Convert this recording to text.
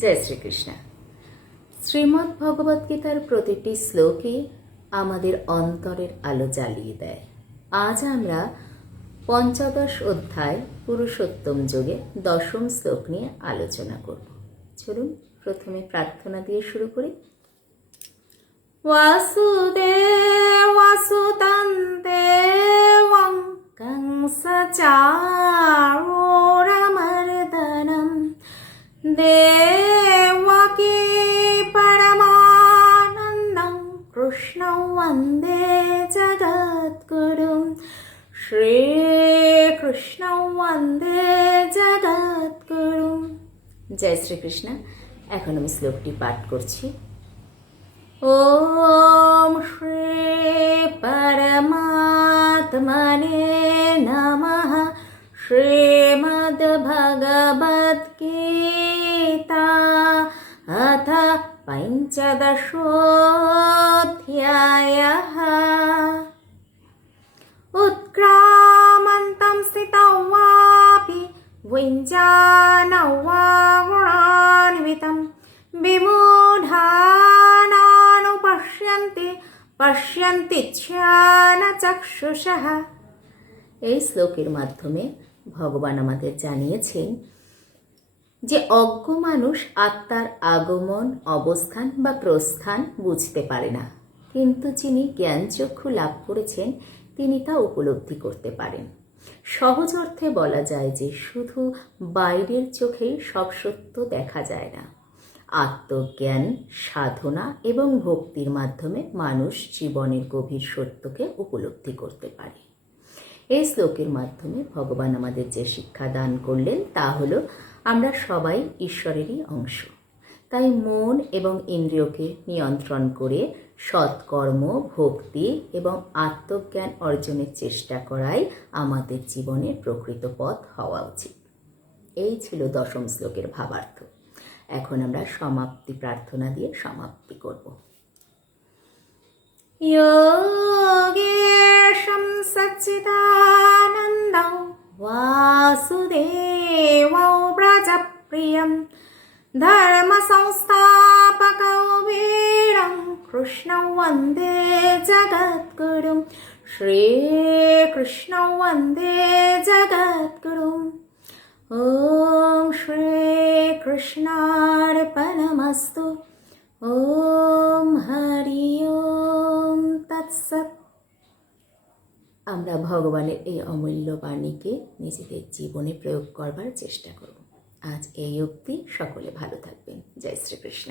জয় শ্রীকৃষ্ণ। শ্রীমদ্ ভগবদ্গীতার প্রতিটি শ্লোকে আমাদের অন্তরের আলো জ্বালিয়ে দেয়। আজ আমরা পঞ্চদশ অধ্যায় পুরুষোত্তম যোগে 10ম শ্লোক নিয়ে আলোচনা করব। চলুন প্রথমে প্রার্থনা দিয়ে শুরু করি। বাসুদেবসুতং দেবং কংসচারূরমর্দনম দেবকী পরমানন্দং কৃষ্ণং বন্দে জগদ্গুরুম শ্রীকৃষ্ণং বন্দে জগদ্গুরুম। জয় শ্রীকৃষ্ণ। এখন আমি শ্লোকটি পাঠ করছি। ওম শ্রী পরমাত্মনে নমঃ। শ্রীমদ্ভগবদ্গীতা অথ পঞ্চদশোऽধ্যায়ः। उत्क्रामन्तं स्थितं वापि भुञ्जानं वा गुणान्वितं পশ্যন্তি চক্ষুষঃ। এই শ্লোকের মাধ্যমে ভগবান আমাদের জানিয়েছেন যে অজ্ঞ মানুষ আত্মার আগমন, অবস্থান বা প্রস্থান বুঝতে পারে না, কিন্তু যিনি জ্ঞানচক্ষু লাভ করেছেন তিনি তা উপলব্ধি করতে পারেন। সহজ অর্থে বলা যায় যে শুধু বাইরের চোখেই সব সত্য দেখা যায় না। আত্মজ্ঞান, সাধনা এবং ভক্তির মাধ্যমে মানুষ জীবনের গভীর সত্যকে উপলব্ধি করতে পারে। এই শ্লোকের মাধ্যমে ভগবান আমাদের যে শিক্ষা দান করলেন তা হলো আমরা সবাই ঈশ্বরেরই অংশ। তাই মন এবং ইন্দ্রিয়কে নিয়ন্ত্রণ করে সৎকর্ম, ভক্তি এবং আত্মজ্ঞান অর্জনের চেষ্টা করাই আমাদের জীবনের প্রকৃত পথ হওয়া উচিত। এই ছিল 10ম শ্লোকের ভাবার্থ। এখন আমরা সমাপ্তি প্রার্থনা দিয়ে সমাপ্তি করব। যোগেশং সচ্চিদানন্দং বাসুদেবং ব্রজপ্রিয়ং ধর্ম সংস্থাপকং বীরং কৃষ্ণং বন্দে জগদ্গুরুং শ্রীকৃষ্ণং বন্দে জগদ্গুরুং। ওম শ্রীকৃষ্ণার্পণমস্তু। ওম হরি ওম তৎসৎ। আমরা ভগবানের এই অমূল্য বাণীকে নিজেদের জীবনে প্রয়োগ করবার চেষ্টা করব। আজ এই অবধি। সকলে ভালো থাকবেন। জয় শ্রীকৃষ্ণ।